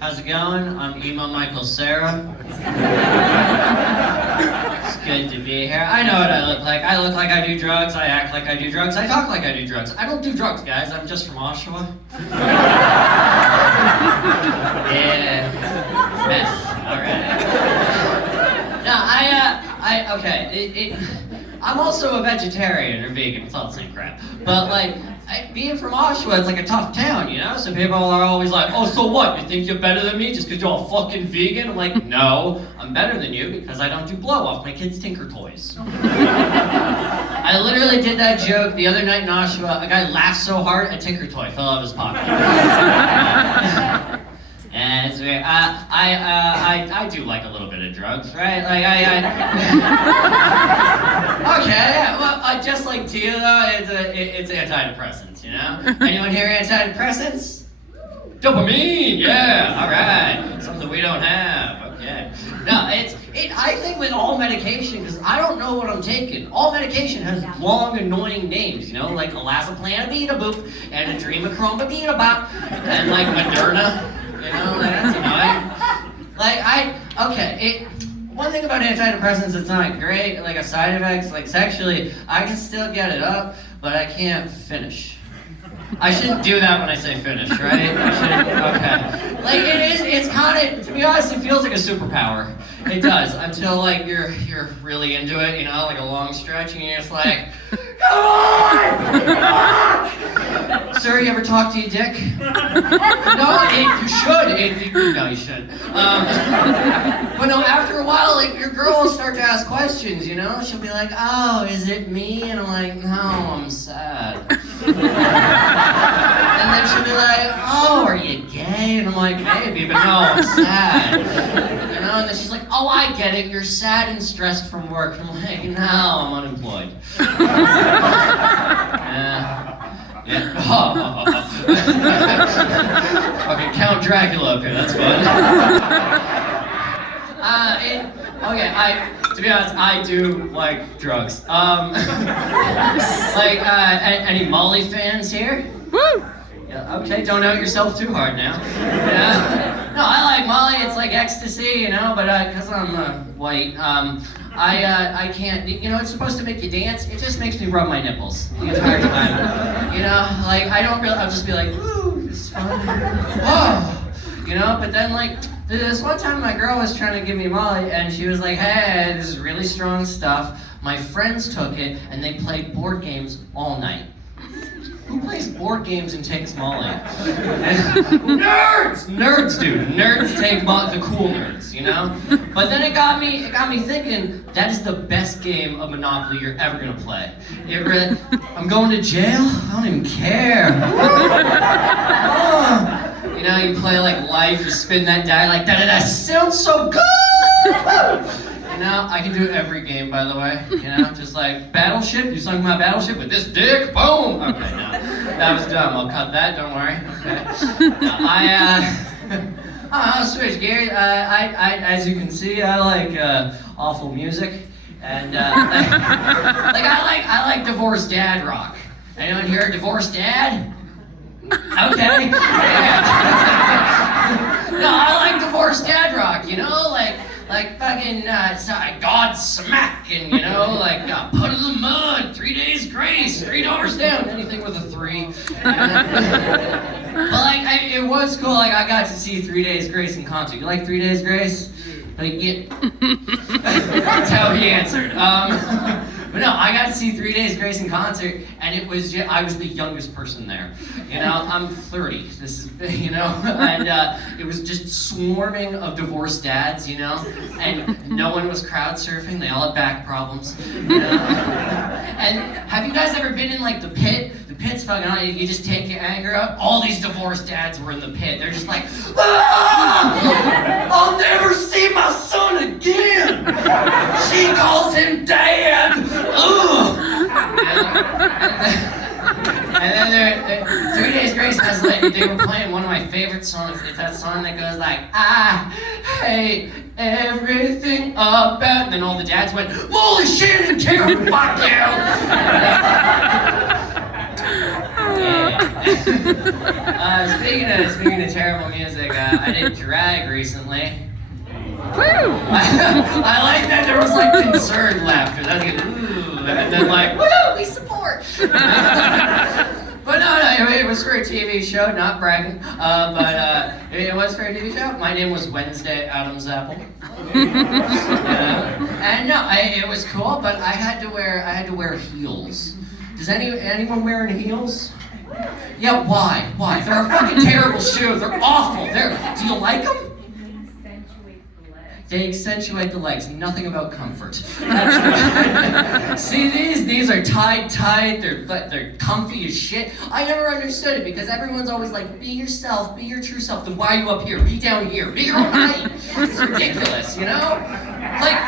How's it going? I'm Emo Michael Sarah. It's good to be here. I know what I look like. I look like I do drugs. I act like I do drugs. I talk like I do drugs. I don't do drugs, guys. I'm just from Oshawa. Yeah. Mess. Alright. No, okay. I'm also a vegetarian or vegan. It's all the same crap. But, like, being from Oshawa, it's like a tough town, you know? So people are always like, oh, so what? You think you're better than me just because you're all fucking vegan? I'm like, no, I'm better than you because I don't do blow off my kids' Tinker Toys. I literally did that joke the other night in Oshawa. A guy laughed so hard, a Tinker Toy fell out of his pocket. And it's weird. I do like a little bit of drugs, right? Like, okay, well, just like Tia, though, it's antidepressants, you know? Anyone here antidepressants? Dopamine, yeah, all right. Something we don't have, okay. No, I think with all medication, because I don't know what I'm taking, all medication has long, annoying names, you know, like Olazapam beta boop, and Adrenochrome beta bop, and like Moderna. You know, like, that's annoying. Like, one thing about antidepressants that's not great, like a side effects, like sexually, I can still get it up, but I can't finish. I shouldn't do that when I say finish, right? I shouldn't, okay. Like, it's kind of, to be honest, it feels like a superpower. It does, until like you're really into it, you know, like a long stretch, and you're just like, come on! Come on! Sir, you ever talk to your dick? No, you should. No, you shouldn't. But no, after a while, like, your girl will start to ask questions, you know? She'll be like, oh, is it me? And I'm like, no, I'm sad. And then she'll be like, oh, are you gay? And I'm like, maybe, but no, I'm sad. You know, and then she's like, oh, I get it, you're sad and stressed from work. And I'm like, no, I'm unemployed. Yeah. Oh. Fucking Count Dracula up here, that's fun. To be honest, I do like drugs. Any Molly fans here? Woo! Yeah, okay, don't out yourself too hard now. Yeah. No, I like Molly, it's like ecstasy, you know, but because I'm white, I can't, you know, it's supposed to make you dance, it just makes me rub my nipples the entire time. You know, like, I'll just be like, woo, this is fun. Oh, you know, but then, like, this one time my girl was trying to give me Molly, and she was like, hey, this is really strong stuff. My friends took it, and they played board games all night. Who plays board games and takes Molly? Nerds! Nerds do. Nerds take the cool nerds, you know? But then it got me thinking, that is the best game of Monopoly you're ever gonna play. I'm going to jail? I don't even care. Oh. You know, you play like life, you spin that die like that sounds so good! You know, I can do every game, by the way. You know, just like Battleship, you sunk my Battleship with this dick, boom! Okay, no, that was dumb. I'll cut that, don't worry. Okay. No, I'll switch gears. As you can see, I like awful music, and I like divorced dad rock. Anyone here a divorced dad? Okay. No, I like divorced dad rock. You know, like fucking Godsmack, and you know, like Put in the Mud, 3 Days Grace, $3 down, anything with a 3. But like, it was cool. Like, I got to see 3 Days Grace in concert. You like 3 Days Grace? Like, yeah. That's how he answered. But no, I got to see 3 Days Grace in concert, and it was I was the youngest person there. You know, I'm 30. This is, you know, and it was just swarming of divorced dads, you know, and no one was crowd surfing. They all had back problems. You know? And have you guys ever been in like the pit? The pit's fucking on. You just take your anger out. All these divorced dads were in the pit. They're just like, ah! I'll never see my son again. She calls him dad. Ugh. And then 3 Days Grace has like, they were playing one of my favorite songs. It's that song that goes like, I hate everything about. And then all the dads went, Molly Shannon, Karen, fuck you. Speaking of terrible music, I did drag recently. Woo! I like that there was like concerned laughter. That's like, ooh, and then like, woo, we support. But no, it was for a TV show, not bragging. But it was for a TV show. My name was Wednesday Adam's Apple. And no, it was cool, but I had to wear heels. Does anyone wearing heels? Yeah, why? Why? They're a fucking terrible shoe. They're awful. Do you like them? They accentuate the legs. Nothing about comfort. That's See these are tied tight. They're comfy as shit. I never understood it because everyone's always like, be yourself, be your true self. Then why are you up here? Be down here. Be your own height. It's ridiculous, you know? Like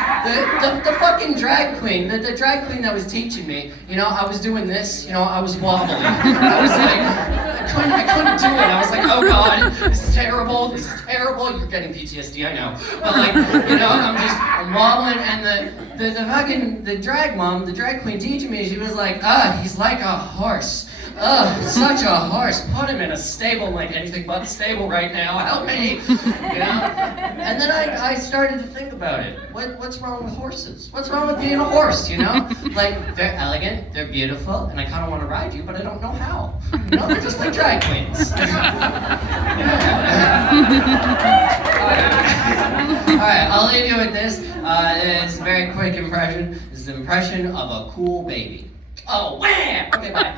the fucking drag queen, the drag queen that was teaching me, you know, I was doing this, you know, I was wobbling. I was like, I couldn't do it. I was like, oh god, this is terrible. You're getting PTSD, I know. But like, you know, I'm wobbling, and the drag mom, the drag queen teaching me, she was like, he's like a horse. Such a horse. Put him in a stable. I'm like, anything but stable right now. Help me. You know? And then I started to think about it. What's wrong with horses? What's wrong with being a horse, you know? Like, they're elegant, they're beautiful, and I kind of want to ride you, but I don't know how. You know, they're just like drag queens. Alright, I'll leave you with this. It's a very quick impression. This is an impression of a cool baby. Oh, wham! Okay, bye.